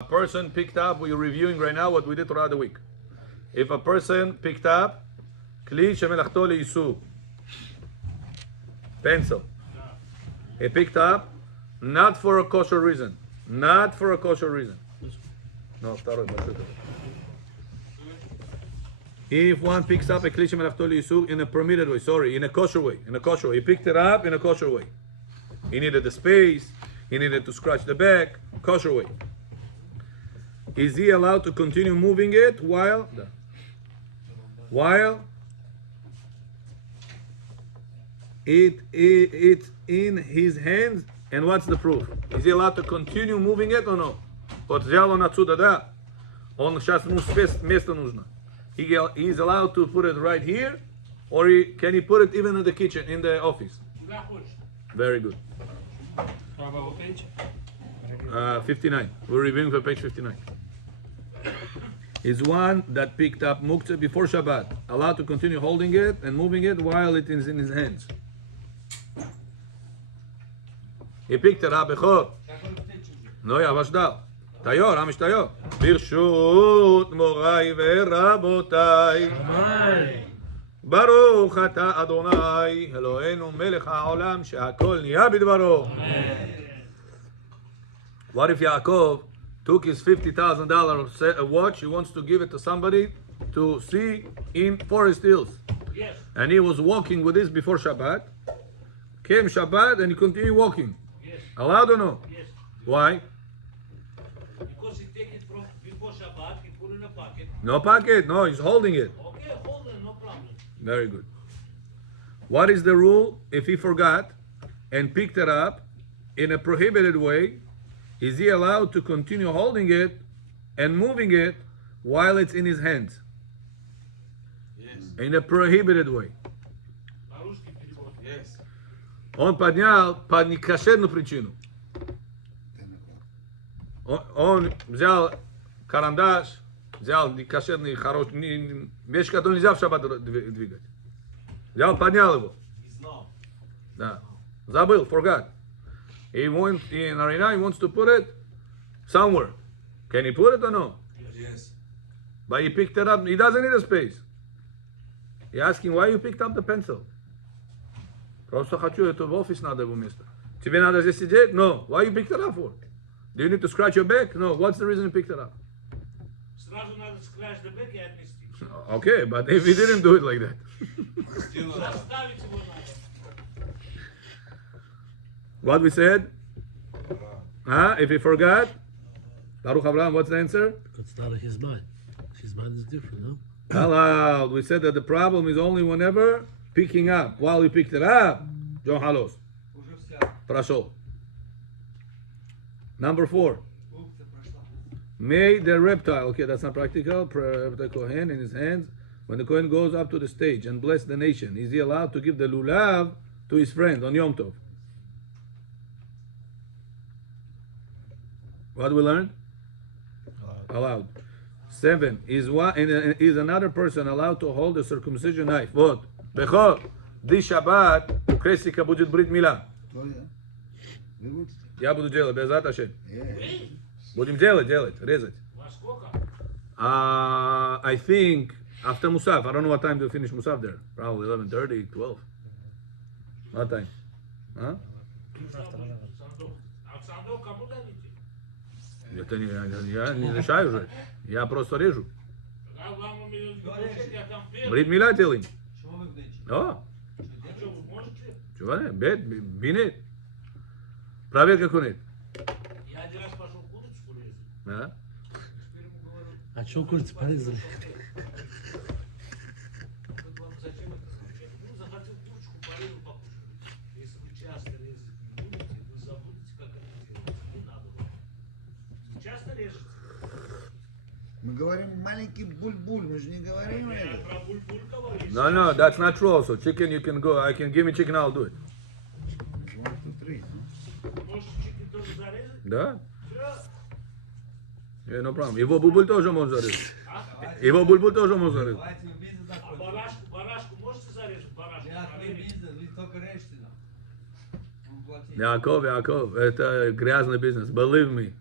A person picked up, we're reviewing right now what we did throughout the week. If a person picked up kli shemelachto le'isu, pencil, he picked up not for a kosher reason, not for a kosher reason. No, if one picks up a kli shemelachto le'isu in a permitted way, in a kosher way, he picked it up in a kosher way. He needed the space, he needed to scratch the back, kosher way. Is he allowed to continue moving it while it's in his hands? And what's the proof? Is he allowed to continue moving it or no? Вот взял он отсюда, да? Он сейчас ему место нужно. He's allowed to put it right here, or can he put it even in the kitchen, in the office? Very good. 59. We're reviewing for page 59. Is one that picked up muktzah before Shabbat allowed to continue holding it and moving it while it is in his hands? He picked it up, Bechor. No, Yavashdal. Tayor, Amish Tayor. Birshut Morai ve'Rabotai. Baruch ata Adonai Eloheinu melech ha'olam she'akol niya bidvaro. What if Yaakov took his $50,000 watch, he wants to give it to somebody to see in Forest Hills? Yes. And he was walking with this before Shabbat. Came Shabbat and he continued walking. Yes. Allowed or no? Yes. Why? Because he take it from before Shabbat, he put it in a pocket. No pocket, no, he's holding it. Okay, hold it, no problem. Very good. What is the rule if he forgot and picked it up in a prohibited way? Is he allowed to continue holding it and moving it while it's in his hands? Yes. In a prohibited way. Yes. Он поднял по некошерную причину. Он взял карандаш, взял некошерный хороший вещь, которую нельзя в шаббат двигать. Взял, поднял его. Да. Забыл, forgot. He wants to put it somewhere. Can he put it or no? Yes. But he picked it up. He doesn't need a space. He asking why you picked up the pencil. Просто хочу это в офис надо его место. Тебе надо здесь сидеть? No. Why you picked it up for? Do you need to scratch your back? No. What's the reason you picked it up? Сразу надо scratch the back и отнести. Okay, but if he didn't do it like that. Заставить его надо. What we said? If he forgot? Baruch Abraham, what's the answer? It's not in his mind. His mind is different, no? Halal. We said that the problem is only whenever picking up. While he picked it up, John Halos. Pрошел. Number 4. Made the reptile. Okay, that's not practical. The Kohen in his hands. When the Kohen goes up to the stage and bless the nation, is he allowed to give the lulav to his friend on Yom Tov? What we learned? Allowed. 7. Is another person allowed to hold a circumcision knife? What? Bechor, this Shabbat, Kresika будет брит мила. Я буду делать, Безат Ашем. Будем делать, резать. I think after Musaf. I don't know what time to finish Musaf there. Probably 11:30, 12. What time? Huh? Я не решаю уже. Я просто режу. Брит мила делаем. О. Чего? Бинет. Проверь, как он это. Я один раз пошел курицу резать. Да? А что курицу порезали? Зачем это сказать? Ну, захотел курочку, порезал, покушать. Если вы часто резать не будете, вы забудете, как это делать. Не надо вам. Часто режете? Мы говорим маленький буль-буль, мы же не говорим Я это. про буль-буль говорю. No, that's not true also. Chicken, you can go. I can give me chicken, I'll do it. 1, 2, 3. Можете чикен тоже зарезать? Да? Все. Yeah, no problem. Его бульбуль тоже можно зарезать. Его бульбуль тоже можно зарезать. А барашку можете зарезать? Барашку. Яков, это грязный бизнес. Believe me.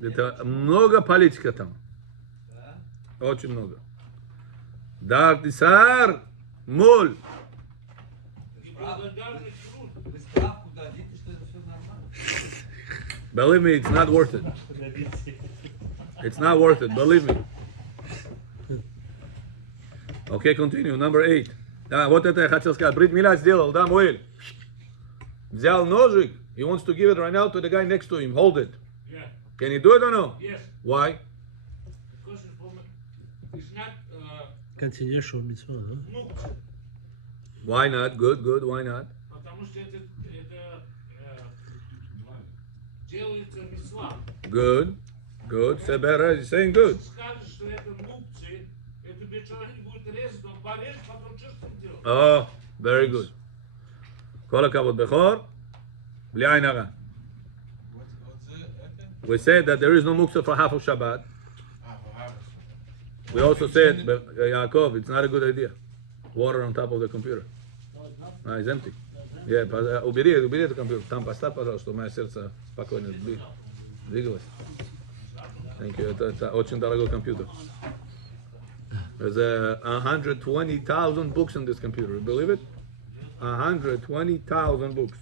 Это много политика там. Очень много. Дар Тисар, Моль. Вы справку дадите, что это все нормально? Believe me, it's not worth it. It's not worth it, believe me. Okay, continue. Number 8. Да, вот это я хотел сказать. Брит Мила сделал, да, Моэль? Взял ножик. He wants to give it right now to the guy next to him. Hold it. Yeah. Can he do it or no? Yes. Why? Because it's not Continuation of mitzvah, huh? мукция. Why not? Good, good. Why not? Потому что это делается митцва. Good, good. Say better. He's saying good. Скажешь, что это мукции, это тебе человек будет резать, он порежет, потом что с ним делать? Oh, very good. כל הכבוד. בכור, בלי עין הרע. We said that there is no muktzah for half of Shabbat. We also said, Yaakov, it's not a good idea. Water on top of the computer. It's empty. Yeah, убери эту компьютер. Там поставь, пожалуйста, чтобы мое сердце спокойно двигалось. Thank you. Это очень дорогой компьютер. There's 120,000 books in this computer. You believe it? 120,000 books.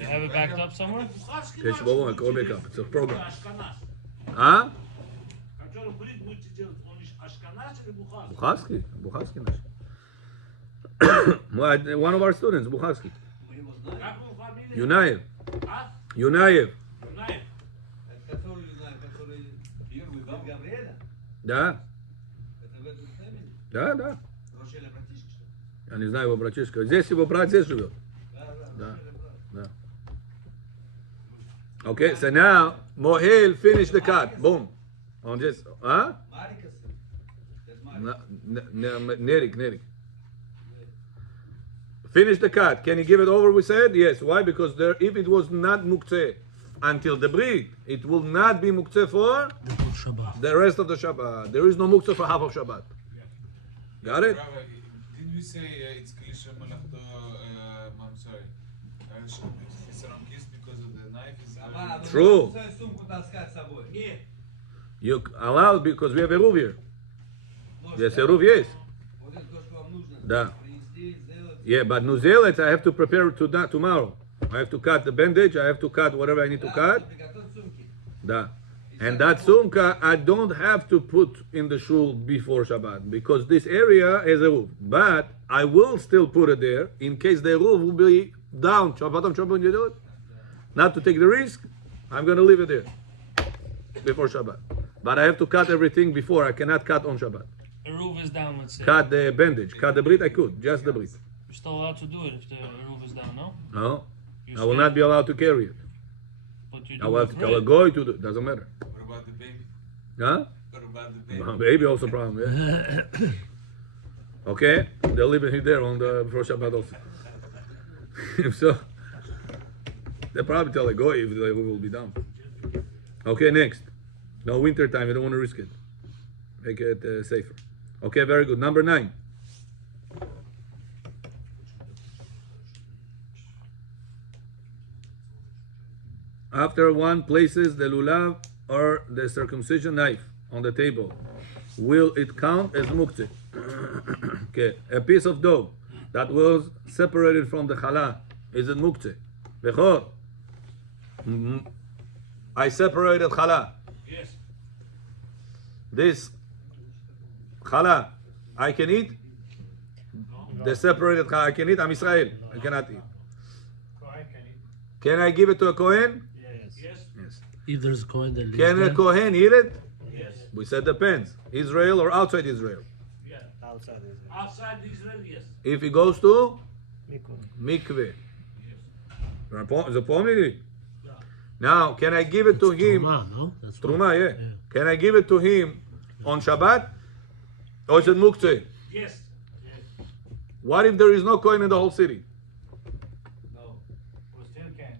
You have it backed up somewhere? It's a backup. It's a program. Ашканаз. А? Который брит будете делать, он ашканаз или бухар? Бухарский? Бухарский наш. One of our students, Бухарский. Как его фамилия? Юнаев. А? Юнаев. Юнаев. Это который первый дом Гавриэля? Да, Это в этом племени? да. Рошеля братишка, что ли? Я не знаю его братишка. Здесь его брат здесь живет. Да. Да. Okay, so now Mohel finished the cut. Boom. On this, huh? Марика сын. Это Марик. Nerik. Finish the cut. Can you give it over? We said yes. Why? Because there, if it was not muktzeh until the brit, it will not be muktzeh for The full Shabbat. the rest of the Shabbat. There is no muktzeh for half of Shabbat. Got it? Rabbi, didn't we say it's Klisha Malachto, I'm sorry, it's around kiss because of the knife? Сама, ну, True. можешь свою сумку таскать с собой. Нет. You allowed because we have a roof here. Можешь, Yes, да? a roof, yes. Вот это то, что вам нужно. Да. Принести, сделать. Yeah, but New Zealand, I have to prepare to that tomorrow. I have to cut the bandage. I have to cut whatever I need to Да, cut. приготовь сумки. Da. And that sumka, I don't have to put in the shul before Shabbat because this area is a roof. But I will still put it there in case the roof will be down. Shabbat, not to take the risk, I'm going to leave it there before Shabbat. But I have to cut everything before. I cannot cut on Shabbat. The roof is down, let's say. Cut the bandage. Cut the brit, I could. Just the brit. You're still allowed to do it if the roof is down, no? No. You're I will not be allowed to carry it. But you I do will it have to tell a right. goy to do it. Doesn't matter. What about the baby? Huh? What about the baby? Baby also a problem, yeah. Okay? They'll leave it there on the before Shabbat also. If so, they'll probably tell a goy if they will be down. Okay, next. No, winter time, you don't want to risk it. Make it safer. Okay, very good. Number 9. After one places the lulav or the circumcision knife on the table, will it count as muktzeh? Okay, a piece of dough that was separated from the challah, is it muktzeh? Bechor, I separated challah. Yes. This challah, I can eat. The separated challah, I can eat. I'm Israel. I cannot eat. Can I give it to a kohen? Yes. Yes. If there's a coin that leaves Can a there, kohen eat it? Yes. We said depends. Israel or outside Israel. Yeah. Outside Israel, yes. If he goes to mikveh. Zapomnili? Now, can I give it to him? Truma, no? That's Truma, yeah. Yeah. Can I give it to him on Shabbat? Or is it muktzeh? Yes. Yes. What if there is no kohen in the whole city? No. We still can.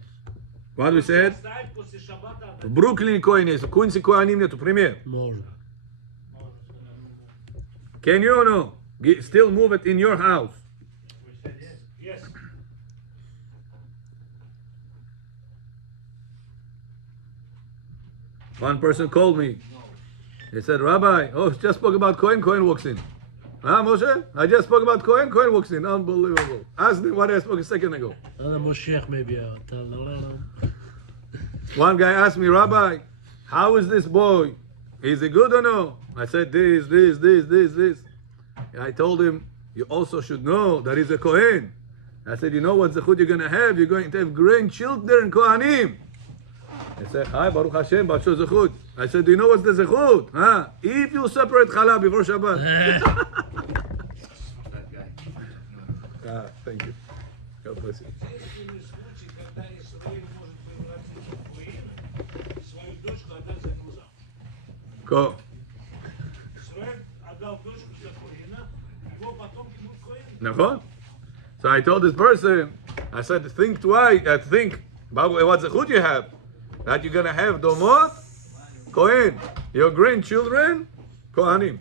What we said? Оставить после шаббата. В Бруклине коин есть, в Куинсе коаним нету. Пример. Можно. Can you or no? Still move it in your house. We said yes. Yes. One person called me. He said, Rabbi, oh, just spoke about Cohen, Cohen walks in. Huh, Moshe? I just spoke about Cohen, Cohen walks in. Unbelievable. Ask me what I spoke a second ago. Moshiach maybe. One guy asked me, Rabbi, how is this boy? Is he good or no? I said, this. And I told him, you also should know that he's a Kohen. I said, you know what zechut you're going to have? You're going to have grandchildren, Kohanim. He said, hi, Baruch Hashem, Bacho zechut. I said, do you know what's the zechut? Huh? If you separate challah before Shabbat. Thank you. God bless you. Единственный случай, когда Исраиль может превратиться в воина, свою дочку отдать за него замуж. Go. Исраиль отдал дочку за воина, его потомки будут воины. נכון? So I told this person, I said, think twice, think about what zechut you have. That you're going to have domot, Kohen. Your grandchildren, Kohanim.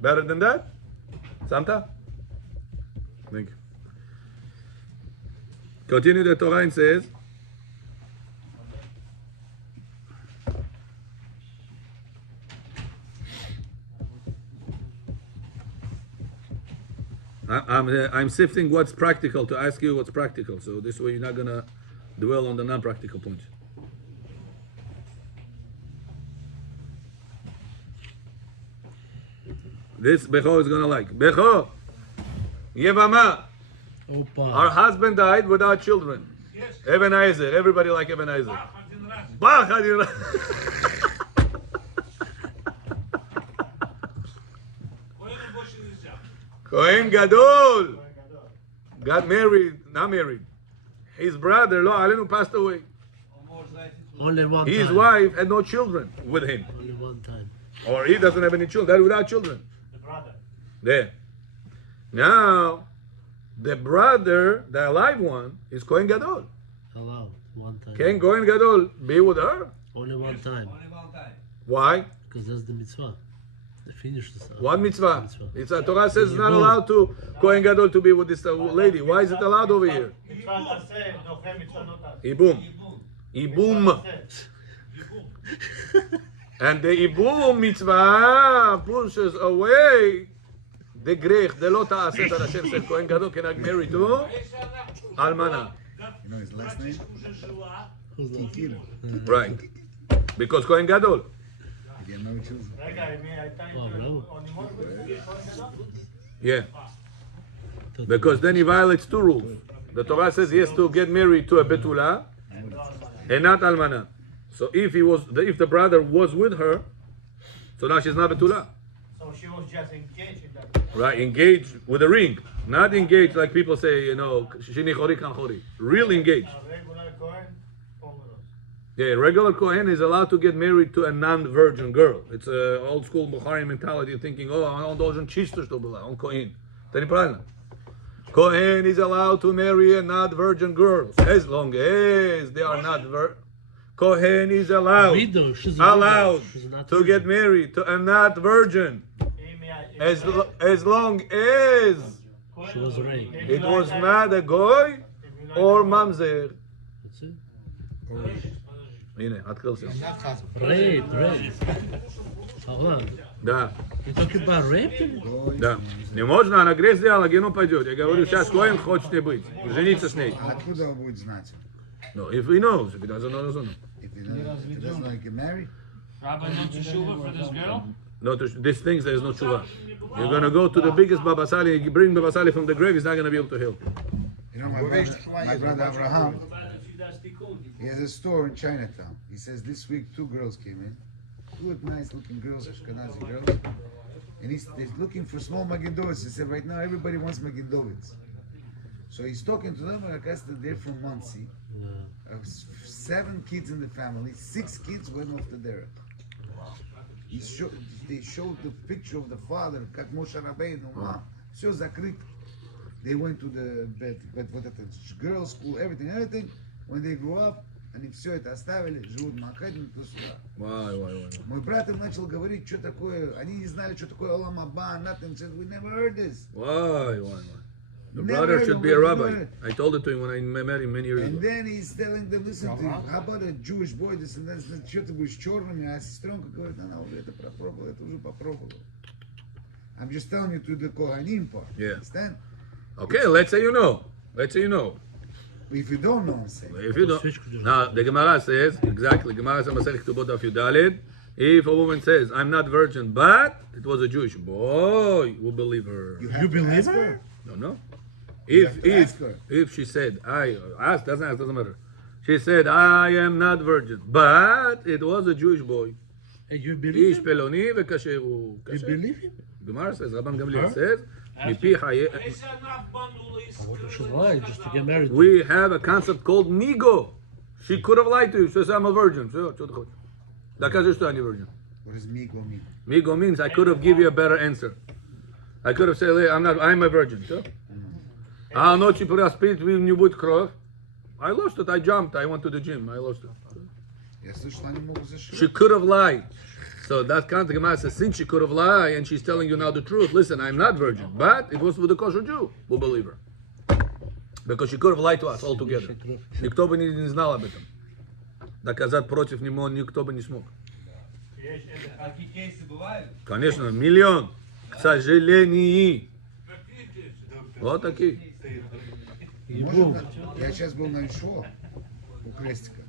Better than that? Samta? Thank you. Continue the Torah and says, I'm sifting what's practical to ask you what's practical. So this way you're not going to dwell on the non-practical points. This Becho is going to like. Becho, Yevama. Opa. Our husband died without children. Yes. Eben Ezer. Everybody like Eben Ezer. Ах, один раз. Bach, Adira. Воина больше нельзя. Kohen Gadol got married, not married. His brother, Lo Alenu, passed away. Only one His time. wife had no children with him. Only one time. Or he doesn't have any children. They're without children. The brother. There. Now, the brother, the alive one, is Kohen Gadol. Allowed. One time. Can Kohen Gadol be with her? Only one time. Why? Because that's the mitzvah. The finish the stuff. What mitzvah? It's a Torah says it's not allowed to Kohen Gadol to be with this lady. Why is it allowed over here? Ibum. Ibum. And the Ibum mitzvah pushes away the grech, the lo ta'aseh that Hashem said Kohen Gadol cannot marry to Almana. You know his last name? Уже жила. Who's that? Kikir. Right. Because Kohen Gadol. You get no children. Oh, bravo. Yeah. Because then he violates two rules. The Torah says he has to get married to a betula and not almana. So if the brother was with her, so now she's not betula. So she was just engaged in that. Right, engaged with a ring. Not engaged like people say, shini chori kan chori. Real engaged. Regular Kohen, Pomeros. Yeah, regular Kohen is allowed to get married to a non-virgin girl. It's a old school Bukhari mentality of thinking, он должен чисто, что была, он Kohen. Это неправильно. Kohen is allowed to marry a not-virgin girl as long as they are not virgin. Kohen is allowed Widow. She's a widow. She's not to get married to a not-virgin as long as She was raped. it was not a goy or mamzer. That's it. הנה, открылся. Rape. Hold Да. You talking about rape? Да. Не можно, она грех сделала, геном пойдет. Я говорю, сейчас Коэн хочет не быть, жениться с ней. А откуда он будет знать? No, if he knows, if he doesn't know, doesn't know. If he doesn't know he can marry? Rabbi, no teshuva for this girl? No, these things, there is no tshuva. You're going to go to the biggest Baba Sali, you bring Baba Sali from the grave, he's not going to be able to help. You know, my brother Abraham, he has a store in Chinatown. He says this week 2 girls came in. Good, nice looking girls, Ashkenazi girls. And he's looking for small Magidovits. He said right now everybody wants Magidovits. So he's talking to them, and I guess that they're from Muncie. 7 kids in the family, 6 kids went off the derech. They showed the picture of the father, как Moshe Rabbeinu, все закрыто. They went to the bed, вот это, girls' school, everything. When they grew up, они все это оставили, живут в Манхэттене, туда-сюда. Why? Мой брат им начал говорить, что такое, они не знали, что такое Олам Аба, nothing, said, we never heard this. Why? The Never brother ever should be a wanted to rabbi. do it. I told it to him when I met him many years And ago. then he's telling them, listen to you, how about a Jewish boy, this and that, что ты будешь черными, а сестренка говорит, она уже это попробовала, это уже попробовала. I'm just telling you to the Kohanim part, Yeah. understand? Okay, let's say you know. Let's say you know. If you don't know, I'm saying. If you don't. Now, the Gemara says, exactly, Gemara says, Masech Ketubot Daf Yudalid, if a woman says, I'm not virgin, but it was a Jewish boy, we'll believe her. You have to ask her. No. You have to ask her. If she said, doesn't matter. She said, I am not virgin, but it was a Jewish boy. And you believe איש him? פלוני וכשר הוא. You believe him? Gemara says, Rabban Gamliel says, מפי חיי... איזה ענף באנו She should lie just to get married. We have a concept called migo. She could have lied to you. She says, I'm a virgin. So, что ты хочешь? Докажи, что я не virgin. What does migo mean? Migo means I could have given you a better answer. I could have said, I'm a virgin. So? А ночью проспит, не будет кровь. I lost it. I jumped. I went to the gym. I lost it. Я слышал, они могут She зашить. could have lied. So that kind of Gemara says, since she could have lied and she's telling you now the truth, listen, I'm not virgin, but it was with a kosher Jew. We'll believe her. Because she could have lied to us altogether. Никто бы не знал об этом. Доказать против него никто бы не смог. Какие кейсы бывают? Конечно, миллион. К сожалению. Вот такие. Может, я сейчас был на шоу у Крестика,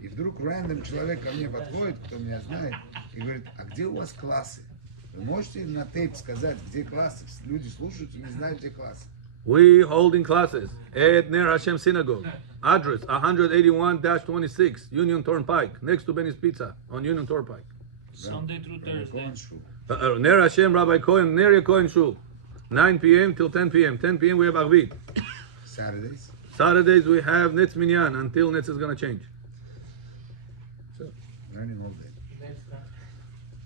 и вдруг рандом человек ко мне подходит, кто меня знает, и говорит, а где у вас классы? Вы можете на тейп сказать, где классы? Люди слушают и не знают, где классы. We holding classes at Ner Hashem Synagogue. Address 181-26 Union Turnpike, next to Benny's Pizza on Union Turnpike. Sunday through Thursday. Ner Hashem Rabbi Cohen, Ner Cohen Shul. 9 p.m. till 10 p.m. 10 p.m. we have Arvit. Saturdays. Saturdays we have Netz Minyan until Netz is going to change. Learning all day.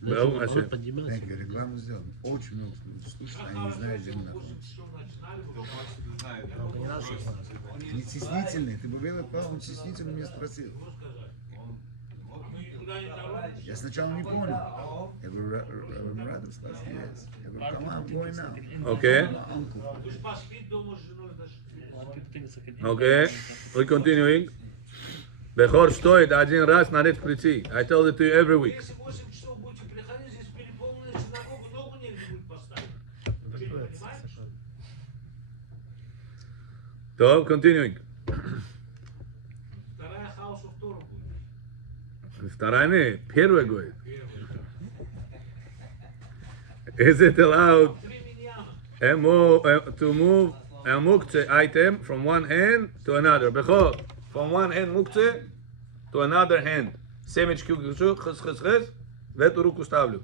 Well, Он Hashem. поднимается. Thank you. Рекламу сделал. Очень много людей слушают, они не знают, где мы находимся. Не стеснительный. Ты бы видел, как он стеснительно меня спросил. Я сначала не понял. Я говорю, Moretov сказал, yes. Я говорю, come on, I'm going now. Okay. My uncle. Ты ж поспит дома с женой, Okay. We're continuing. Bechor stoid один раз на Netz прийти. I tell it to you every week. Если 8 часов будете приходить, здесь переполненная синагога, ногу негде будет поставить. Ты что, не понимаешь? So, continuing. Вторая хаосу втором будет. Вторая не, первая говорит. Is it allowed Три миньяна. to move a muktzeh item from one hand to another? Bechor, from one hand muktzeh to another hand. Семечки хыс-хыс-хыс, в эту руку ставлю.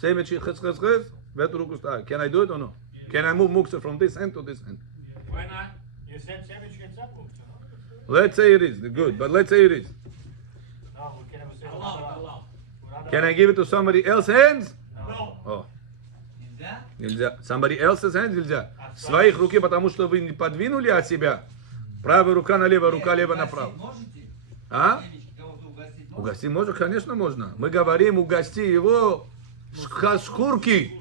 Семечки хыс-хыс-хыс, в эту руку ставлю. Can I do it or no? Can I move muktzeh from this hand to this hand? Why not? You said Savage gets up. Let's say it is good, but let's say it is. No, we can never say allow. Can I give it to somebody else's hands? No. Oh, Нельзя? нельзя. Somebody else's hands нельзя. Своих руки, потому что вы не подвинули от себя. Правая рука налево, рука лево направо. Можете? А? Девочки, кого-то угостить можете? Угости можно? Конечно, можно. Мы говорим, угости его шкурки.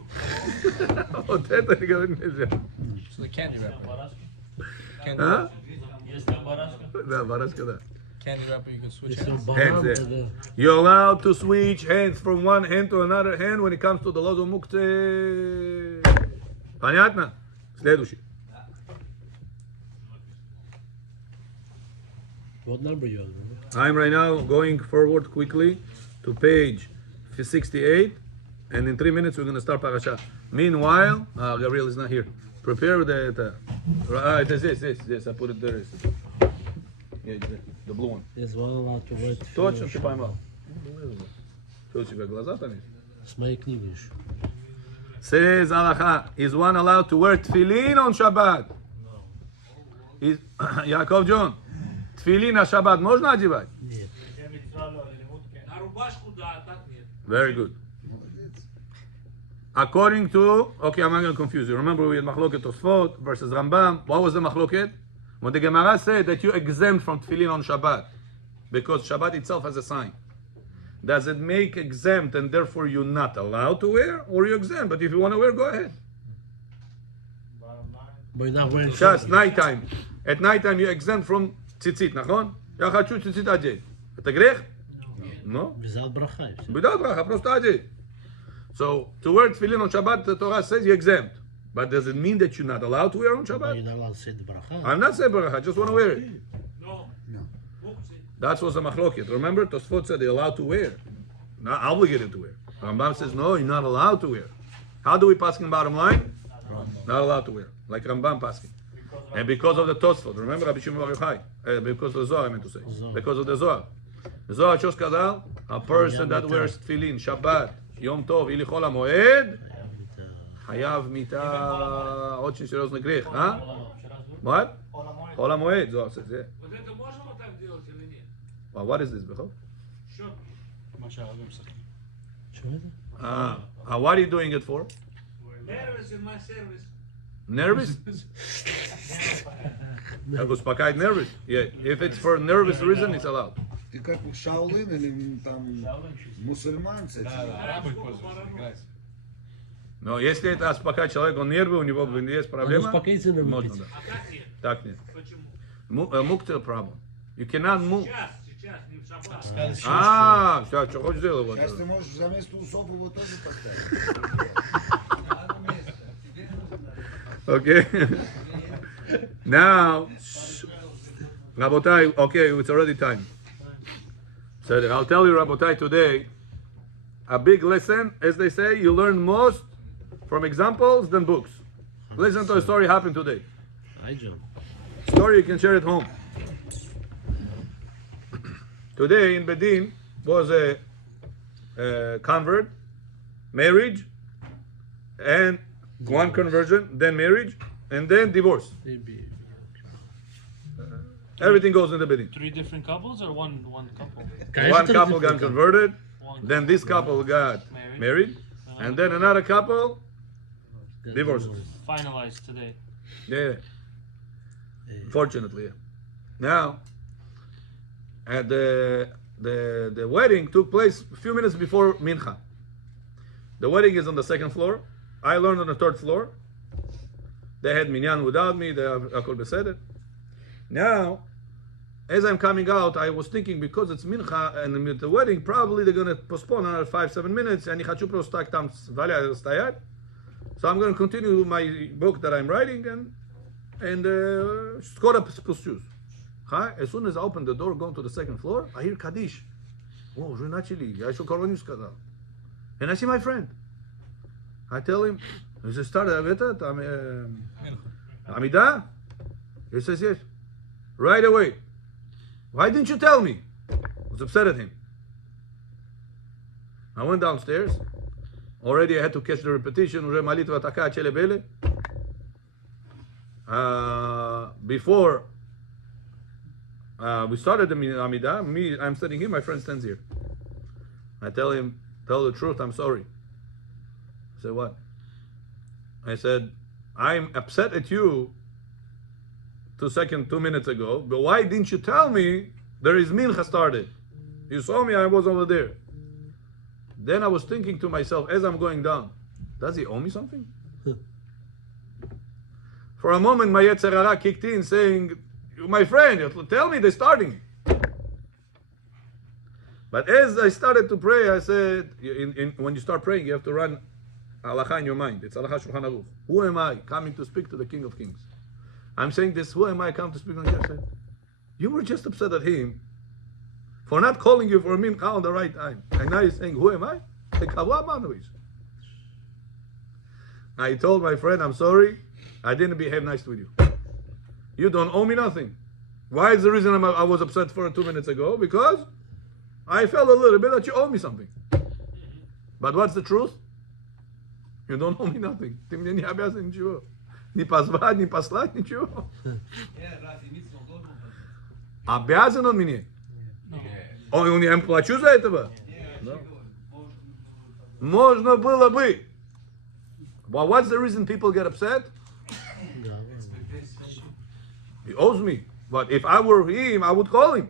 Вот это говорить нельзя. So the candy wrapper. А? Если барашка. Да, барашка, да. Candy wrapper, you can switch Если hands. он Hands баран, there. тогда You're allowed to switch hands from one hand to another hand when it comes to the lozо muktzeh. Понятно? Следующий. what number you on? I'm right now going forward quickly to page 68, and in 3 minutes we're going to start parasha. Meanwhile, Gabriel is not here. Prepare the it is this. I put it there. Yeah, the blue one. Is one allowed to write Точно finish? ты поймал. Что у тебя глаза там есть? С моей книги еще. Says Halacha, is one allowed to wear tefillin on Shabbat? Is, Yaakov John, tefillin на Shabbat можно одевать? Нет. На рубашку, да, а так нет. Very good. According to, okay, I'm not going to confuse you. Remember we had Machloket Tosfot versus Rambam. What was the Machloket? When the Gemara said that you exempt from tefillin on Shabbat, because Shabbat itself has a sign. Does it make exempt and therefore you're not allowed to wear? Or you exempt, but if you want to wear, go ahead. But you're not wearing Just shoes. nighttime. At nighttime you're exempt from tzitzit, נכון? Я хочу ציצית одеть. Это грех? No. Without bracha. you see. Without bracha, просто одеть. So, to wear tefillin on Shabbat, the Torah says you're exempt. But does it mean that you're not allowed to wear on But Shabbat? you're not allowed to say the bracha. I'm not saying bracha, I just want to wear it. No. No. That's what's the machloket. Remember, Tosfot said they're allowed to wear, not obligated to wear. Rambam says no, you're not allowed to wear. How do we pass in bottom line? Not allowed to wear, like Rambam paskin. And because of the Tosfot, remember Rabbi Shimon Bar Yochai, because of the Zohar, I meant to say, because of the Zohar. The Zohar что сказал? A person that wears tefillin, Shabbat, Yom Tov, или Chol HaMoed, חייב מיתה, очень серьезный грех, а? What? Chol HaMoed, Zohar says, yeah. Вот это можно вот так делать или нет? Well, what is this, Bechol? Счет. Что это? What are you doing it for? Nervous in my service. Nervous? Успокаивать nervous? Yeah. If it's for nervous reason, it's allowed. Ты как Шаолин или там мусульманцы? Арабы пользуются, играть. Но если это успокаивать человека, он нервы, у него есть проблема, успокоительное можно, выпить. да. А как нет? Так нет. Почему? Муктил problem. You cannot move. Сейчас, не в шаббат. Сейчас, что хочешь делать? Вот. Сейчас ты можешь за место усов его тоже поставить. Okay. Now, Rabotai, okay, it's already time. So I'll tell you, Rabotai, today, a big lesson, as they say, you learn most from examples than books. Listen to a story happened today. Hi, John. Story you can share at home. Today in Bedin was a convert, marriage, and one conversion, then marriage, and then divorce. Maybe. Everything goes in the Bedin. 3 different couples or one couple? One couple got converted, then this couple got married, and then another couple divorces. Finalized today. Yeah. Fortunately, yeah. Now, and the wedding took place a few minutes before Mincha. The wedding is on the 2nd floor. I learned on the 3rd floor. They had minyan without me. They have akol beseder. Now, as I'm coming out, I was thinking because it's Mincha and with the wedding, probably they're going to postpone another 5-7 minutes. And хочу просто так там стоять. So I'm going to continue my book that I'm writing and скоро спущусь. As soon as I open the door, going to the 2nd floor, I hear Kaddish. Oh, уже начали. Я еще кого не сказал. And I see my friend. I tell him, he says, start Amida? He says, yes. Right away. Why didn't you tell me? I was upset at him. I went downstairs. Already I had to catch the repetition. Уже молитва такая челебеле. Before we started the Amidah, I'm sitting here, my friend stands here. I tell him, tell the truth, I'm sorry. I said, what? I said, I'm upset at you 2 minutes ago, but why didn't you tell me there is Mincha started? You saw me, I was over there. Then I was thinking to myself, as I'm going down, does he owe me something? For a moment, my Yetzer Hara kicked in, saying, my friend, tell me they're starting. But as I started to pray, I said, when you start praying, you have to run halacha in your mind. It's halacha Shulchan Aruch. Who am I coming to speak to the King of Kings? I'm saying this, who am I come to speak to the King of Kings? You were just upset at him for not calling you for a mincha on the right time. And now he's saying, who am I? I told my friend, I'm sorry, I didn't behave nice with you. You don't owe me nothing. Why is the reason I was upset for 2 minutes ago? Because I felt a little bit that you owe me something. But what's the truth? You don't owe me nothing. Ты мне не обязан ничего. Не позвать, не послать, ничего. Обязан он мне? Он я ему плачу за этого? Можно было бы. But what's the reason people get upset? He owes me. But if I were him, I would call him.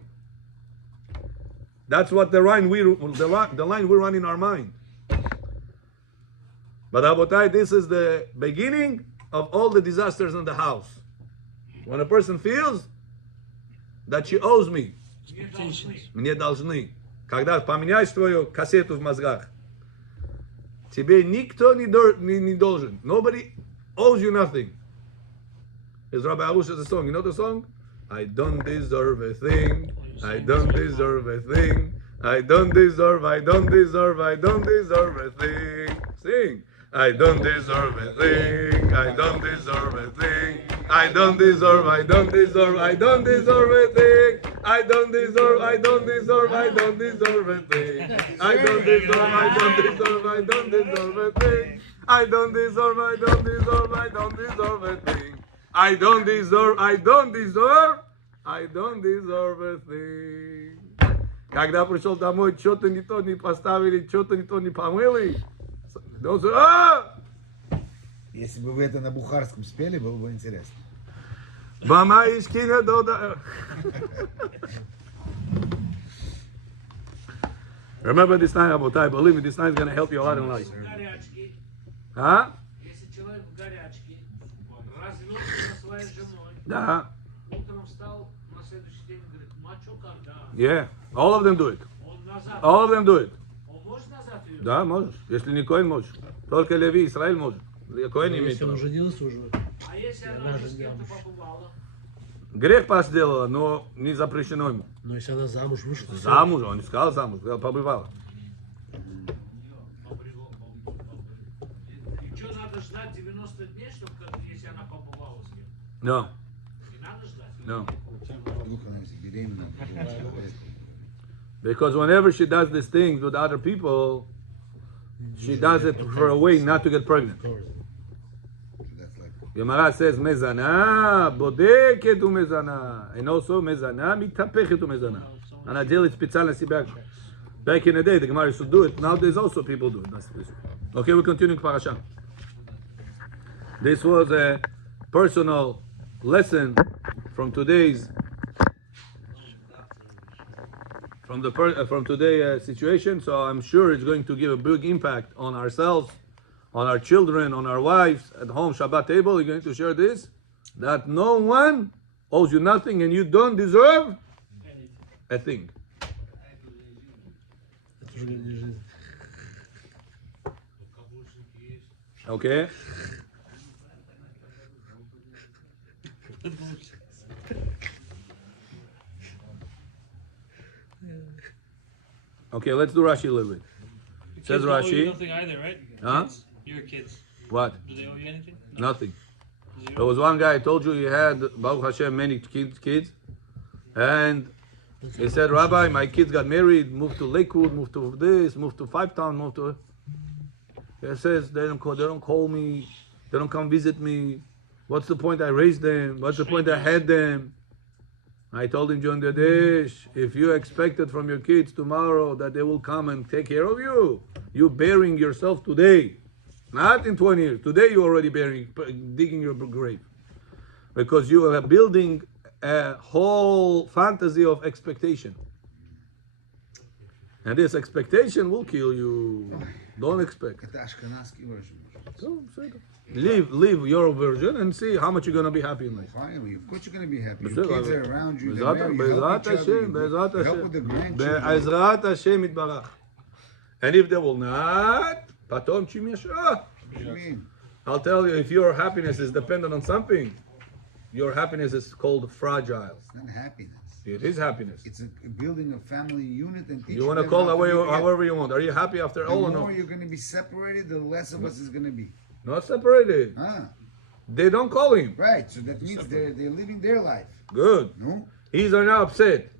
That's what the line we run in our mind. But Abotai, this is the beginning of all the disasters in the house. When a person feels that she owes me, мне должны. Когда поменяешь твою кассету в мозгах, тебе никто не должен. Nobody owes you nothing. Is Rabbi Arusha's song. You know the song? I don't deserve a thing. I don't deserve a thing. I don't deserve a thing. Sing. I don't deserve a thing. I don't deserve a thing. I don't deserve a thing. I don't deserve a thing. I don't deserve a thing. I don't deserve a thing. I don't deserve a thing. I don't deserve a thing. Когда пришел домой, что-то не то не поставили, что-то не то не помыли. Если бы вы это на бухарском спели, было бы интересно. Мама Ишкина Дода. Remember this night, Abotai. Believe me, this night is going to help you a lot in life. Горячки. Huh? Если человек в горячке, развелся со своей женой, Да. утром встал, на следующий день говорит, мачо когда? Yeah. All of them do it. Он назад. All of them do it. Он может назад ее? Да, можешь. Если не Коэн, можешь. Только Леви, Израиль может. Коэн не имеет Если он права. женился уже. А если она уже с кем-то побывала? Грех сделала, но не запрещено ему. Но если она замуж вышла. Замуж, он не сказал замуж, сказал побывала. И что, надо ждать 90 дней, чтобы, если она побывала с кем? No, Не надо ждать? no. Вдруг она беременна. Because whenever she does these things with other people, she does it for a way not to get pregnant. That's like, Gemara says mezana, бодекет умезана. And also mezana, mitapechet umezana. Она делает специально себя. Back in the day, the Gemara used to do it. Nowadays also people do it. Okay, we're continuing parasha. This was a personal lesson from today's from today's situation. So I'm sure it's going to give a big impact on ourselves, on our children, on our wives at home. Shabbat table. You're going to share this that no one owes you nothing and you don't deserve a thing. Это уже не жизнь. Каблучники есть. Okay. Okay, let's do Rashi a little bit. Says Kids don't owe you Rashi. nothing either, right? Huh? Kids? Your kids. What? Do they owe you anything? Nothing. Zero? There was one guy, I told you he had, Baruch Hashem, many kids. And he said, Rabbi, my kids got married, moved to Lakewood, moved to this, moved to Five Town, moved to... He says, they don't call me, they don't come visit me. What's the point I raised them? What's the point I had them? I told him during the dish, if you expected from your kids tomorrow that they will come and take care of you, you're burying yourself today. Not in 20 years. Today you're already digging your grave. Because you are building a whole fantasy of expectation. And this expectation will kill you. Don't expect. это ашкеназский version. So, live your version and see how much you're going to be happy in life. Finally, of course you're going to be happy. Your בסדר, kids אבל- are around you, they're בעזרת married, you help בעזרת each other, השם, בעזרת you help השם. with the grandchildren. בעזרת השם יתברך. And if they will not, פתאום צ'ים ישר. What do you mean? I'll tell you, if your happiness is dependent on something, your happiness is called fragile. It's not happiness. It is happiness. It's building a family unit and teaching You want to them call how away be together. however you want. Are you happy after The all or more no? you're going to be separated, the less of us is going to be. Not separated. Ah, They don't call him. right. So that means they're living their life. Good. No? He's now upset.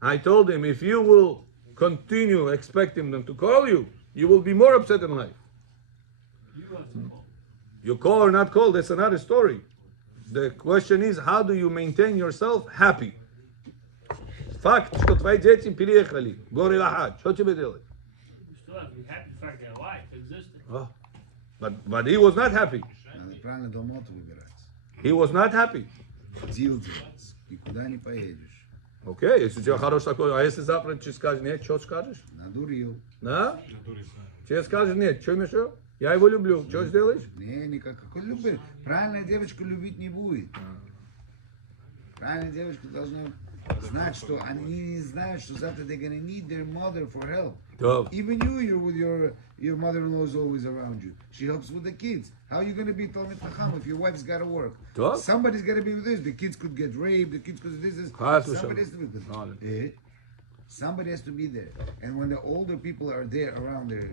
I told him, if you will continue expecting them to call you, you will be more upset in life. You call or not call, that's another story. The question is, how do you maintain yourself happy? Факт, что твои дети переехали, горе лахат. Что тебе делать? You still have to be happy the fact that life existed. Oh. But he was not happy. Надо правильно домоту выбирать. He was not happy. Дил делать. Никуда не поедешь. Окей, если у тебя хороший такой, а если завтра тебе скажешь нет, что скажешь? Надурил. Да? Тебе скажешь нет, что еще? Я его люблю. Что сделаешь? Не, никак. Какой любит? Правильная девочка любить не будет. Правильная девочка должна знать, что они не знают, что завтра they're gonna need their mother for help. טוב. Even you're with your mother-in-law is always around you. She helps with the kids. How are you gonna be Talmid Chacham if your wife's gotta work? טוב. Somebody's gotta be with this. The kids could get raped. The kids could this. חס Somebody ושלום. has to be. Somebody has to be there. And when the older people are there around their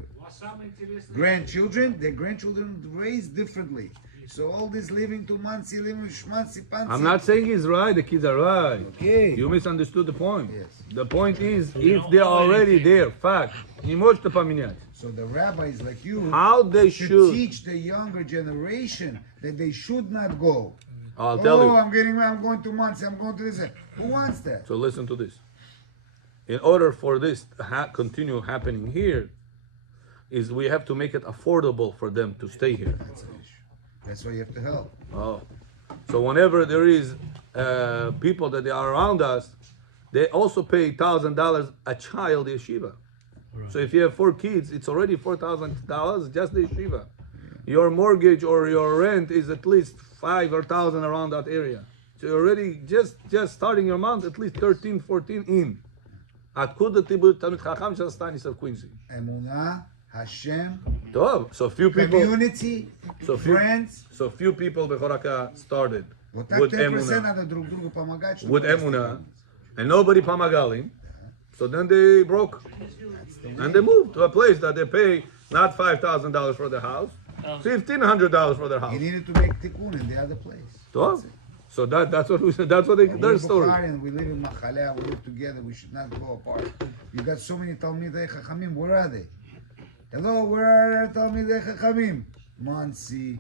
grandchildren, their grandchildren raised differently. So all this living to mansi, living shmansi, pansi. I'm not saying he's right, the kids are right. Okay. You misunderstood the point. Yes. The point is, if they're already there, fact, не можете поменять. So the rabbis like you How they should. teach the younger generation that they should not go. I'll tell you. I'm going to Mansi, I'm going to this. Who wants that? So listen to this. In order for this to continue happening here, is we have to make it affordable for them to stay here. That's why you have to help. Oh, so whenever there is people that they are around us, they also pay $1,000 a child yeshiva. So if you have 4 kids, it's already $4,000 just the yeshiva. Your mortgage or your rent is at least 5 or 1,000 around that area. So you're already just starting your month at least 13, 14 in. עתקוד תיבוד תלמיד חכם של סטייניס of Quincy. Emunah, Hashem, טוב, so few people, community, friends. so few people בחורקה started Вот так with 10% אמונה, надо друг другу помогать, чтобы with אמונה, and nobody pamagal him. So then they broke, and they moved to a place that they pay not $5,000 for the house, $1,500 for their You house. needed to make tikkun in the other place. טוב, so that's what we said. That's what their story. We live in Machalea, we live together, we should not go apart. You got so many Talmidei Chachamim, where are they? Hello, where are Talmidei Chachamim? Muncie,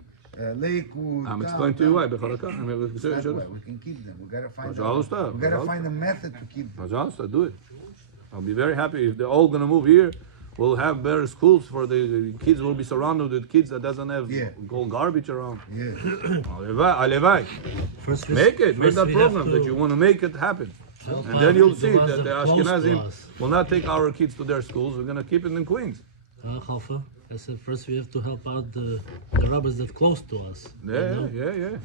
Lakewood. I'm explaining to you why בחורקה. That's why we can keep them. We gotta find Пожалуйста, we gotta find a method to keep them. Пожалуйста, do it. I'll be very happy if they're all gonna move here. We'll have better schools for the kids. Will be surrounded with kids that doesn't have garbage around. Yeah. הלוואי. First we- Make that first we have program to that you want to make it happen. help And out then you'll the see ones that the are close to Ashkenazim us. will not take our kids to their schools. We're going to keep it in Queens. Chalfa, I said first we have to help out the rabbis that close to us. Yeah.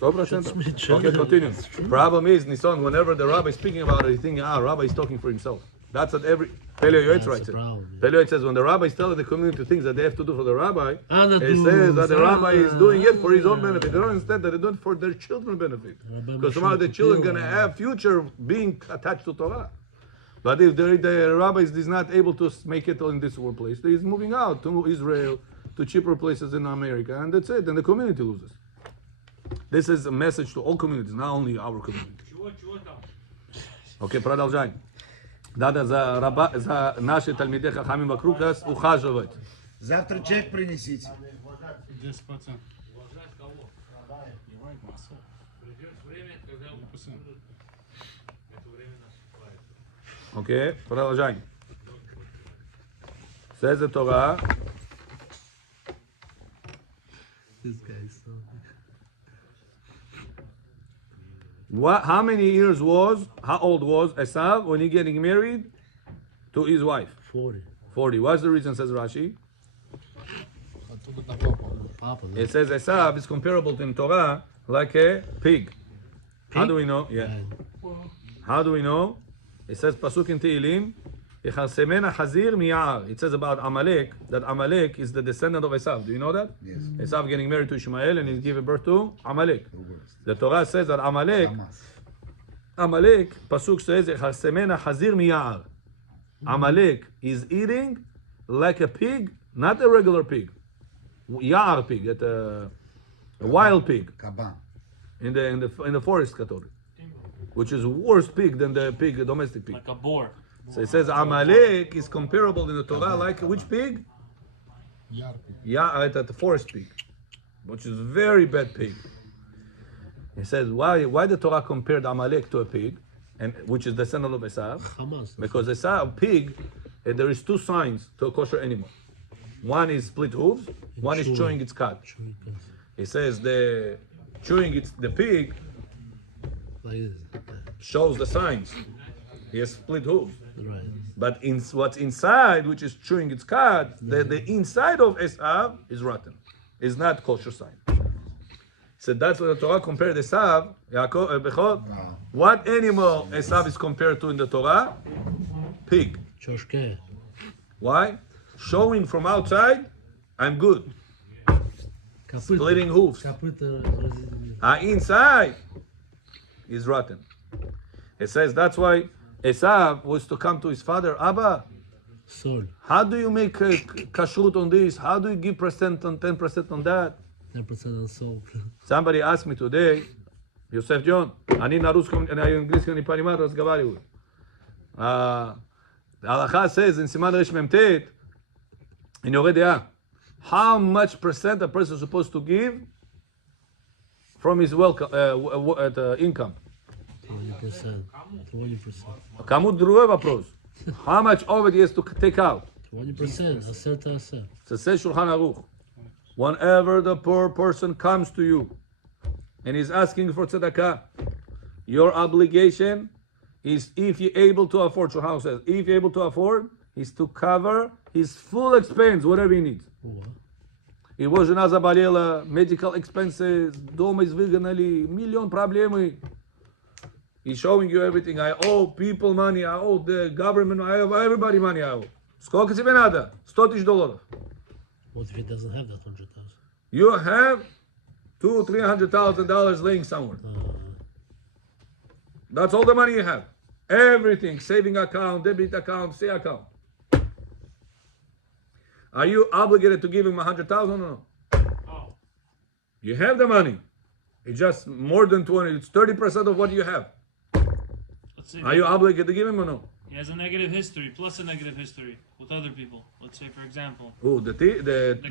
100%. That's true. Okay, continue. That's true. Problem is, Nissan, whenever the rabbi is speaking about it, you think, rabbi is talking for himself. That's what every Paleo Yoetz That's writes the it. problem. Paleo Yoetz says when the rabbi is telling the community things that they have to do for the rabbi, the it says that the dues, rabbi is doing it for his own benefit. They don't understand that they do it for their children's benefit. Rabbi Because Moshe somehow the children are going to Kupil, have future being attached to Torah. But if the rabbi is not able to make it in this workplace, he's moving out to Israel, to cheaper places in America, and that's it. And the community loses. This is a message to all communities, not only our community. Okay, продолжаем. Надо за наши тальмидей хахамим вокруг нас ухаживать. Завтра чек принесите. 10%. Уважать кого? Придет время, когда это время наступает. Okay, продолжаем. Says the Torah. This guy is so... How old was Esav when he getting married to his wife? 40. 40. What's the reason, says Rashi? Papa, It says Esav is comparable in Torah like a pig. How do we know? Yeah. How do we know? It says Pasuk in Tehillim, "Yecharsemena Hazir miya'ar." It says about Amalek that Amalek is the descendant of Esav. Do you know that? Yes. Esav getting married to Ishmael and he's giving birth to Amalek. The Torah says that Amalek, Pasuk says, "Yecharsemena Hazir miya'ar." Amalek is eating like a pig, not a regular pig. Ya'ar pig, a wild pig Kaban. in the forest category, which is worse pig than the pig, domestic pig. Like a boar. So it says Amalek is comparable in the Torah like which pig? Yeah, the forest pig, which is very bad pig. It says why the Torah compared Amalek to a pig, and which is the son of Esav? Hamas. Because Esav pig, there is 2 signs to a kosher animal. One is split hooves, one is chewing its cud. It says the chewing the pig Like this. shows the signs. He has split hooves. Right. But what's inside, which is chewing its cud, the inside of Esav is rotten. Is not kosher sign. So that's what the Torah compared Esav, Yaakov, Bechor. What animal Esav is compared to in the Torah? Pig. Choshke. Why? Showing from outside, I'm good. Splitting hooves. Inside is rotten. It says that's why Esav was to come to his father, Abba, Soul. how do you make a kashrut on this? How do you give percent on 10% on that? 10% on soul. Somebody asked me today, Yosef John, אני на русском, на английском не понимаю, разговариваю. Halacha says in Siman Resh Memtet, in Yoreh De'ah, how much percent a person is supposed to give from his wealth, income? 20%. 20%. כמות другой вопрос. How much of it he has to take out? 20%. Aser ta'aser. So says Shulchan Aruch, whenever the poor person comes to you and is asking for tzedakah, your obligation is, if you're able to afford, Shulchan Aruch says, if you're able to afford, is to cover his full expense, whatever he needs. Его жена заболела, medical expenses, дома выгнали, миллион проблемы. He's showing you everything. I owe people money, I owe the government, I owe everybody money, I owe. Сколько тебе надо? $100,000. What if he doesn't have that 100,000? You have $200,000-$300,000 laying somewhere. That's all the money you have. Everything, saving account, debit account, C account. Are you obligated to give him 100,000 or no? Oh. You have the money. It's just more than 20. It's 30% of what you have. Let's say Are you obligated to give him or no? he has a negative history plus a negative history with other people. Let's say, for example, Who? The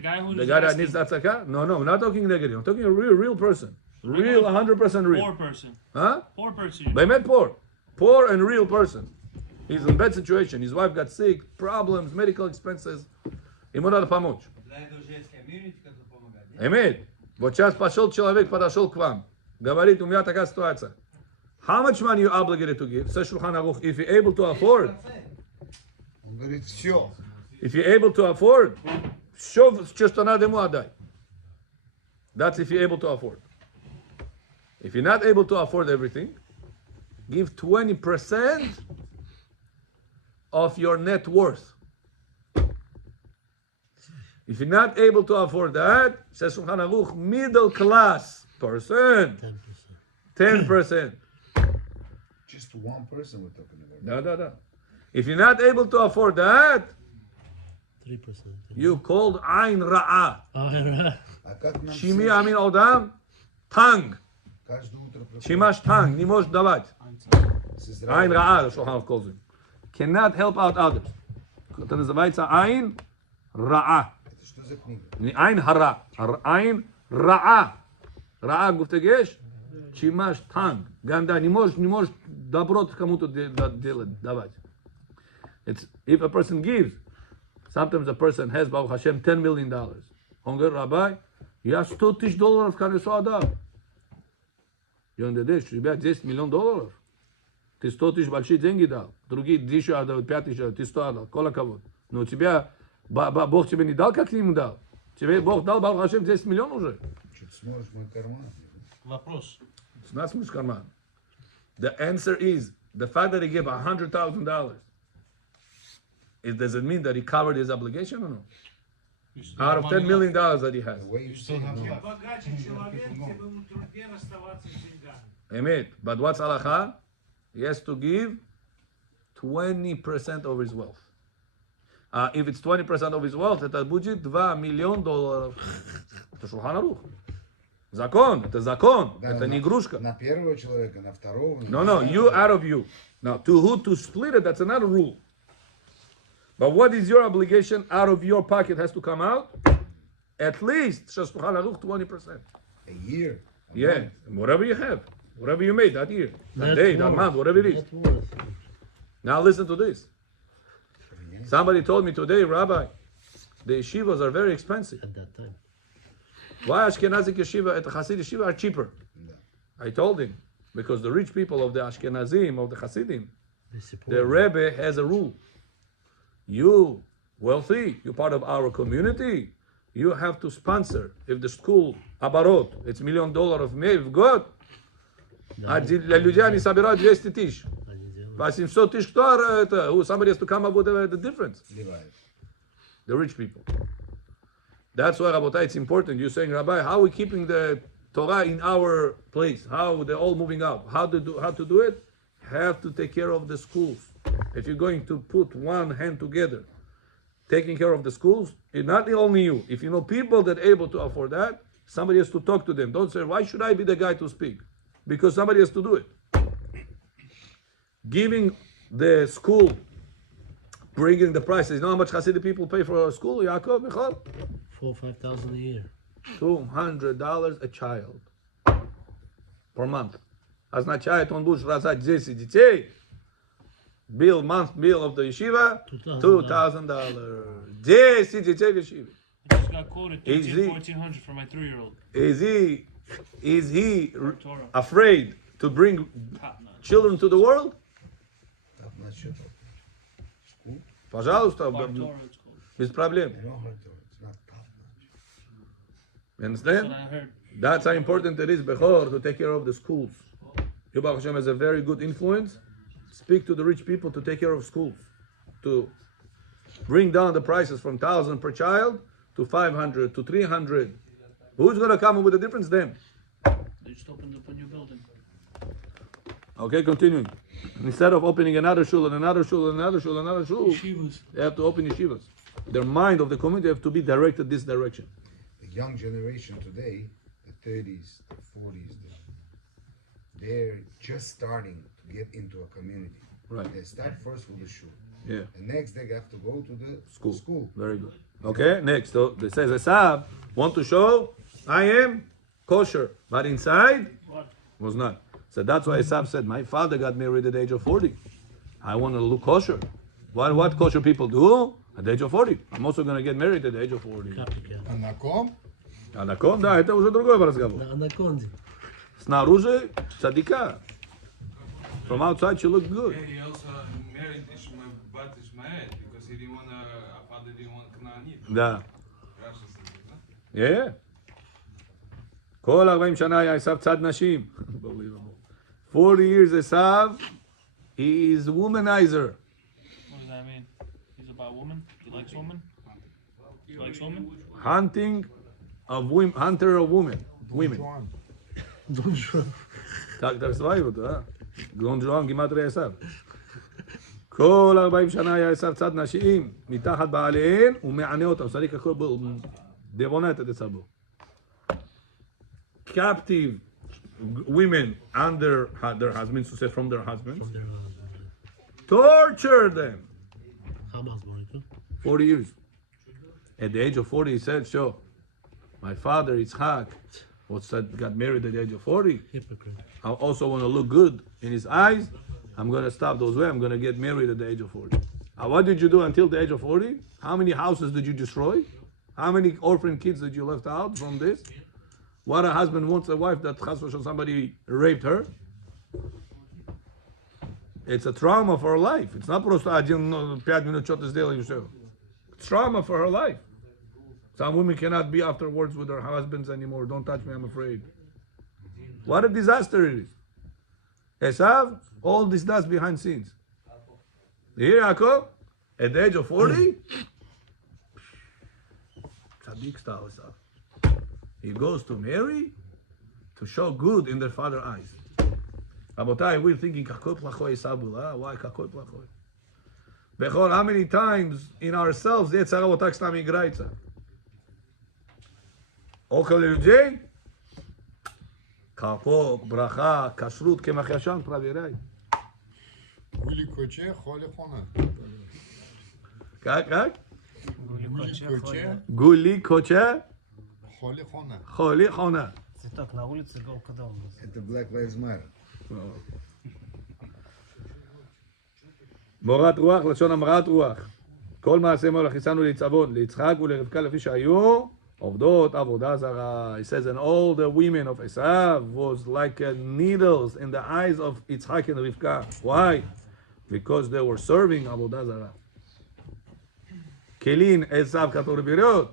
guy who the is guy that asking. needs that zakah? No, I'm not talking negative. I'm talking a real person. Real, 100% real. Poor person. Huh? Poor person. באמת poor. Poor and real person. He's in a bad situation. His wife got sick, problems, medical expenses. Ему надо помочь. Для этого же есть комьюнити, который помогает. нет? Эмит, вот сейчас пошел человек, подошел к вам. Говорит, у меня такая ситуация. How much money you obligated to give? Says Shulchan Aruch, if you're able to afford. Он говорит, все. If you're able to afford, все, что надо ему отдай. That's if you're able to afford. If you're not able to afford everything, give 20% of your net worth. If you're not able to afford that, says Shulchan Aruch, middle class person, 10%. Just one person we're talking about. Da. If you're not able to afford that, 3%. you called Ain Ra'ah. Oh, yeah. А как нам Shimi Amin Odam, tongue. каждое утро проходит Shimash tongue, не можешь давать. с Ain Израилем? Ra'ah, Shulchan Aruch calls it. Cannot help out others. Это называется Ain Ra'ah. Это что за книга? Не Ain Hara. Ain Ra'ah. Ra'ah, гуфтегеш, Shimash tongue. Ганда, не можешь добро кому-то делать, давать. It's, if a person gives, sometimes a person has, Baruch Hashem, $10 million. Он говорит, Rabbi, я $100,000 колесо отдал. И он говорит, ребят, $10 миллионов. Ты 100 тысяч большие деньги дал. Другие 1000 отдают, 5000, ты 100 отдал. Кола кого. Но у тебя, Бог тебе не дал, как ему дал. Тебе Бог дал, Baruch Hashem, 10 миллионов уже. Что-то смотришь в мой карман. Вопрос. It's not смысл карман. The answer is, the fact that he gave $100,000, does it mean that he covered his obligation or no? Out of $10 million that he has. The way you say it. Чем богаче человек, тем ему труднее расставаться с деньгами. Amen. But what's halacha? He has to give 20% of his wealth. If it's 20% of his wealth, это будет $2 million. Это Шулхан Арух. Закон, это закон, Да, это не игрушка. На первого человека, на второго. No, you out of you. Now, to who to split it, that's another rule. But what is your obligation out of your pocket has to come out? At least, Shulchan Aruch, 20%. A year. A Yeah, month. whatever you have, whatever you made that year, that Net day, that worth. month, whatever it is. Net worth. Now listen to this. Somebody told me today, Rabbi, the yeshivas are very expensive. At that time. Why Ashkenazi yeshiva and Hasid yeshiva are cheaper? I told him, because the rich people of the Ashkenazim, of the Hasidim, The Rebbe has a rule. You, wealthy, you're part of our community, you have to sponsor. If the school, оборот, it's $1 million в год, а для людей они собирают 200 тысяч. 800 тысяч, кто это? Somebody has to come up with the difference. The rich people. That's why, Rabotai, it's important. You're saying, Rabbi, how are we keeping the Torah in our place? How they're all moving up? How to do it? Have to take care of the schools. If you're going to put one hand together, taking care of the schools, it's not only you. If you know people that are able to afford that, somebody has to talk to them. Don't say, why should I be the guy to speak? Because somebody has to do it. Giving the school, bringing the prices. You know how much Hasidic people pay for a school, Yaakov, Michal? 4,000 or 5,000 a year. $200 a child per month. Означает, он будет рожать 10 детей. Month bill of the yeshiva, $2,000. 10 детей в yeshiva. I just got quoted $1,400 for my 3-year-old. Is he afraid to bring children to the world? Пожалуйста, без проблем. You understand? That's how important it is, Bechor, to take care of the schools. Yubach Hashem has a very good influence. Speak to the rich people to take care of schools, to bring down the prices from 1,000 per child to 500 to 300. Who's going to come up with the difference? Them. They just opened up a new building. Okay, continuing. Instead of opening another shul and another shul and another shul and another shul, Yeshivas. they have to open yeshivas. Their mind of the community have to be directed this direction. The young generation today, the 30s, the 40s, they're just starting to get into a community. Right. They start first with the shul. Yeah. And next they have to go to the school. Very good. Okay, next. So they says, Esav want to show I am kosher, but inside was not. So that's why Esav said, my father got married at the age of 40. I want to look kosher. What kosher people do at the age of 40? I'm also going to get married at the age of 40. А на ком? А на ком? Да, это уже другой разговор. На анаконде. Снаружи цадика. From outside she looked good. Yeah, he also married Bat Ishmael because he didn't want a father didn't want Canaanite. Да. Russia said, no? Yeah. כל 40 שנה היה עשיו צד נשים. Unbelievable. 40 years Esav, he is womanizer. What does that mean? He's about women? He likes women? He likes women? Hunting of women, hunter of women. Women. Don't show. Так תסבירו אותו, גאון ג'ואן גימטרי עשיו. כל 40 שנה היה עשיו צד נשים, מתחת בעליהן, ומענה אותם. צריך הכל דבונה את הדצבו. Captive women under their husbands, to say from their husbands, torture them. Hamas, Moretov. 40 years. At the age of 40, he said, sure, my father, Yitzhak, got married at the age of 40. Hypocrite. I also want to look good in his eyes. I'm going to stop those way. I'm going to get married at the age of 40. What did you do until the age of 40? How many houses did you destroy? How many orphan kids did you left out from this? What a husband wants a wife that somebody raped her. It's a trauma for her life. It's not просто 5 минут что-то сделали все. It's trauma for her life. Some women cannot be afterwards with their husbands anymore. Don't touch me, I'm afraid. What a disaster it is. Esav, all this does behind scenes. You hear Yaakov? At the age of 40, tzaddik style Esav. He goes to Mary to show good in their father's eyes. Rabotai, we're thinking, kakoi plachoi Esav bula. Why kakoi plachoi? Bechor, how many times in ourselves, Yetzirah Rabotai stam igraitza? Около людей, капок, браха, кашрут, кемах яшан, проверяй. Гули коче, холи хона. Как? Гули коче, Гули коче, холи хона. холи хона. Цветок на улице, иголка дома. Это Black Lives Matter. מורת רוח, לשון המרת רוח. כל מעשה מולך חיסנו ליצבון, ליצחק ולרבקה לפי שהיו, עובדות עבודה זרה. He says, and all the women of Esav was like needles in the eyes of Yitzchak and Rivka. Why? Because they were serving Avodah Zarah. Келин Эсав, который берет,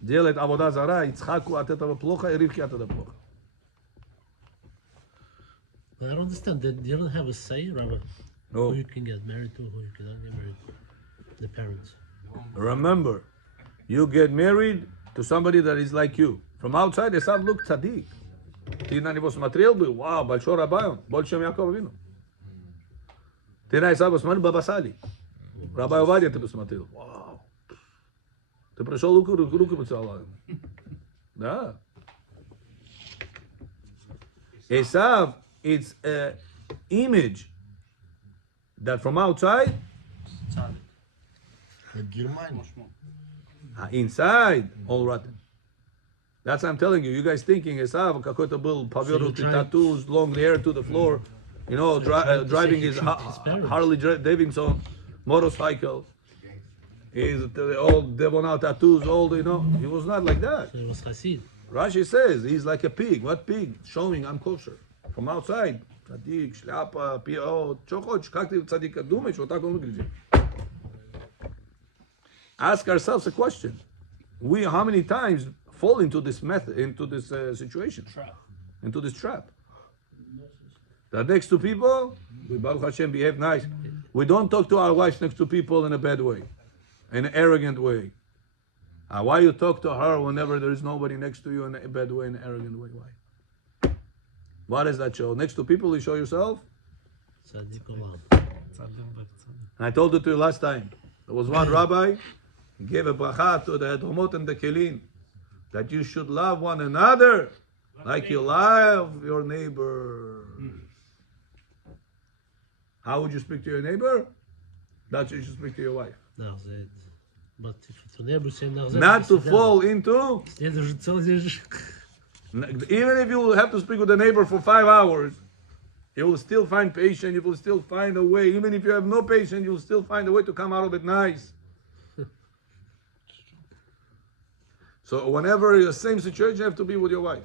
делает Avodah Zarah, Ицхаку от этого плохо, и Ривке от этого плохо. But I don't understand. You don't have a say, Rabbi, No. who you can get married to, who you cannot get married to. The parents. Remember, you get married to somebody that is like you. From outside, Эсав look tzaddik. Ты на него смотрел бы, вау, большой рабай он, больше, чем Яков Вину. Ты на Эсава смотрел, Баба Сали. Рабай Овадия ты посмотрел. Вау. Ты пришел, руку поцеловал. Да. Esav, it's an image that from outside, Германия. inside, all rotten. That's what I'm telling you. You guys thinking Esav какой-то был повернутый, tattoos, long hair to the floor, you know, driving his Harley Davidson motorcycle. He's all Devonal tattoos, all, you know. He was not like that. So it was Hasid. Rashi says he's like a pig. What pig? Showing I'm kosher. From outside. Tzaddik, шляпа, пиот. Что хочешь? Как ты tzadдика думаешь? Вот так он выглядит. Ask ourselves a question. We how many times fall into this method, into this situation, into this trap? That next to people, we Baruch Hashem behave nice. We don't talk to our wives next to people in a bad way, in an arrogant way. Why you talk to her whenever there is nobody next to you in a bad way, in an arrogant way? Why? What does that show? Next to people, you show yourself? Tzaddik olam. And I told it to you last time. There was one rabbi, he gave a bracha to the Edomot and the Kelin, that you should love one another like you love your neighbor. How would you speak to your neighbor? That's how you should speak to your wife. Nach Zed. But if it's a neighbor saying nach Zed, Not to fall into, Следует же целый день. even if you will have to speak with the neighbor for 5 hours, you will still find patience, you will still find a way. Even if you have no patience, you will still find a way to come out of it nice. So whenever you're the same situation, you have to be with your wife.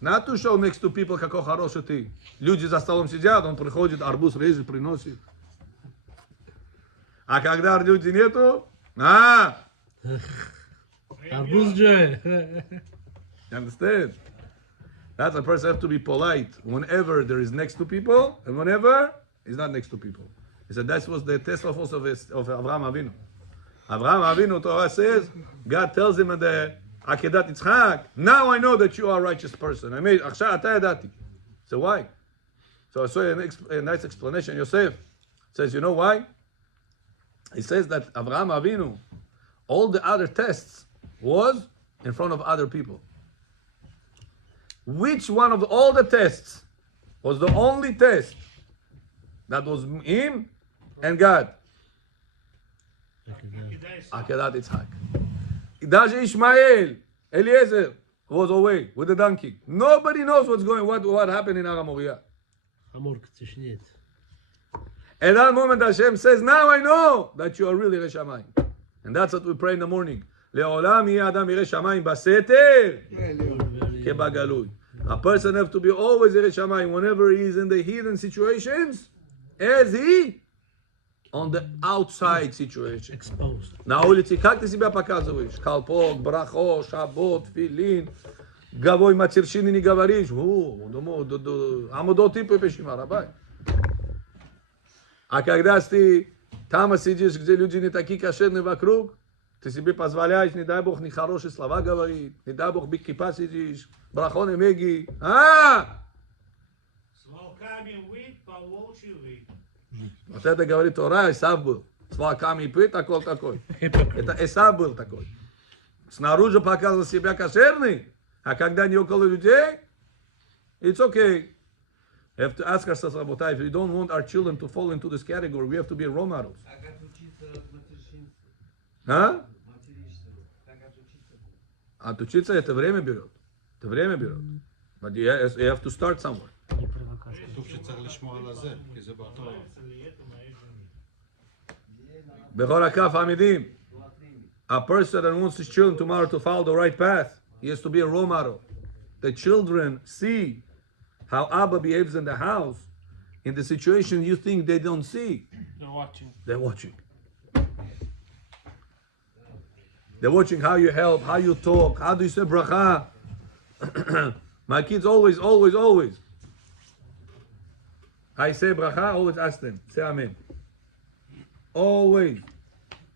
Not to show next to people, какой хороший ты. Люди за столом сидят, он приходит, арбуз режет, приносит. А когда люди нету, Арбуз же. You understand? That's a person have to be polite whenever there is next to people, and whenever he's not next to people. He said that was the test of Avraham Avinu. Avraham Avinu, Torah says, God tells him in the Akedat Yitzchak, now I know that you are a righteous person. I made Achsha Ata Yadati. So why? So I saw a nice explanation. Yosef says, you know why? He says that Avraham Avinu, all the other tests was in front of other people. Which one of all the tests was the only test that was him and God? Akedat Yitzchak. Даже Ishmael, Eliezer was away with the donkey. Nobody knows what happened in Har Moriah. Amor ktishnet. At that moment Hashem says, now I know that you are really Yirei Shamayim. And that's what we pray in the morning. לעולם יהיה אדם ירא שמיים בסתר כבגלוי. A person have to be always ירא שמיים whenever he is in the hidden situations as he on the outside situation. Exposed. На улице как ты себя показываешь? Колпок, брахо, шабот, филин, гавой матерщины не говоришь. Амудот ты попишь, рабай. А когда ты там сидишь, где люди не такие кошерные вокруг, ты себе позволяешь, не дай Бог, нехорошие слова говорить, не дай Бог, бикипа сидишь, брахо не меги. С волками выть, по волчьи выть. Вот это говорит Тора, Эсав был. С волками пы такой. Это Эсав был такой. Снаружи показывал себя кошерный, а когда не около людей, it's okay. We have to ask ourselves, Rabotai, if we don't want our children to fall into this category, we have to be role models. А как учиться от матерщинства? Huh? Материнства. Как отучиться? Отучиться это время берет. Это время берет. But you have to start somewhere. בכל הכף העמידים. A person that wants his children tomorrow to follow the right path, he has to be a role model. The children see how Abba behaves in the house, in the situation you think they don't see. They're watching. They're watching. They're watching how you help, how you talk, how do you say bracha. My kids always. I say bracha, always ask them, say amen. Always.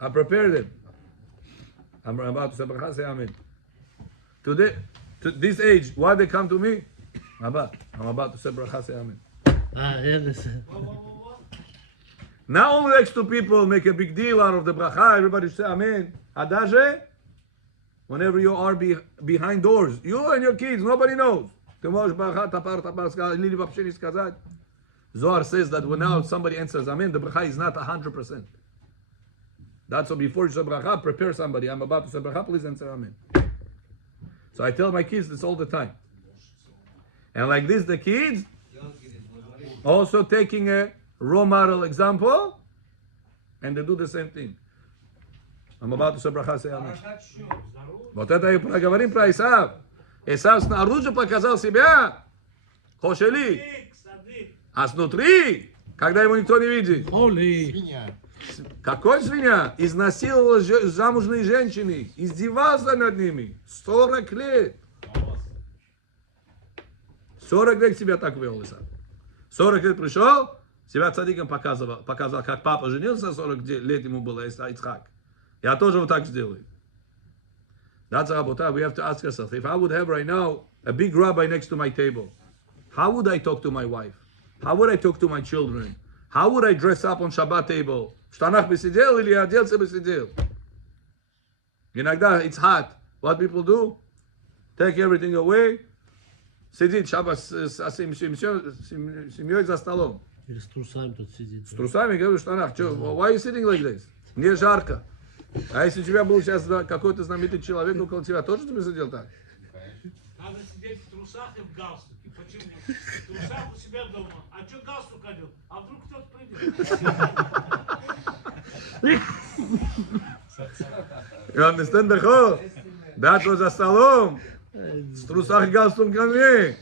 I prepare them. I'm about to say bracha, say amen. Today, to this age, why they come to me? Abba, I'm about to say bracha, say amen. Yes. Not only next to people make a big deal out of the bracha, everybody say amen. Adaje, whenever you are behind doors, you and your kids, nobody knows. Zohar says that when now somebody answers amen, the bracha is not 100%. That's why before you say bracha, prepare somebody. I'm about to say bracha, please answer amen. So I tell my kids this all the time. And like this, the kids also taking a role model example, and they do the same thing. I'm about to say bracha, say amen. Вот это и проговорим про Исав. Исав снаружи показал себя, хошели, а снутри, когда его никто не видит. Holy. Свинья. Какой свинья? Изнасиловал замужние женщины, издевался над ними. 40 лет. 40 лет себя так вел Исав. 40 лет пришел, себя цадиком показал, как папа женился, 40 лет ему было Ицхак. Я тоже вот так сделаю. That's Rabotah. We have to ask ourselves, if I would have right now a big rabbi next to my table, how would I talk to my wife? How would I talk to my children? How would I dress up on Shabbat table? В штанах бы сидел или оделся бы сидел? Иногда it's hot. What people do? Take everything away. Сидит Шаббат с семьей за столом. Или с трусами тут сидит. С трусами, говорю, в штанах. Why are you sitting like this? Мне жарко. А если у тебя был сейчас какой-то знаменитый человек около тебя, тоже ты бы сидел так? Надо сидеть в трусах и в галстуке. Почему? В трусах у себя дома. А что галстук одел? А вдруг кто-то придет? You understand the whole? That was за столом. С трусах и галстуком не.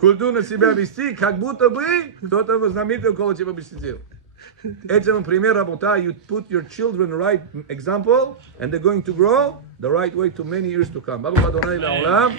Культурно себя вести, как будто бы кто-то знаменитый около тебя бы сидел. Этим пример, Rabotah, you put your children right example, and they're going to grow the right way to many years to come. Baruch Adonai Le'olam.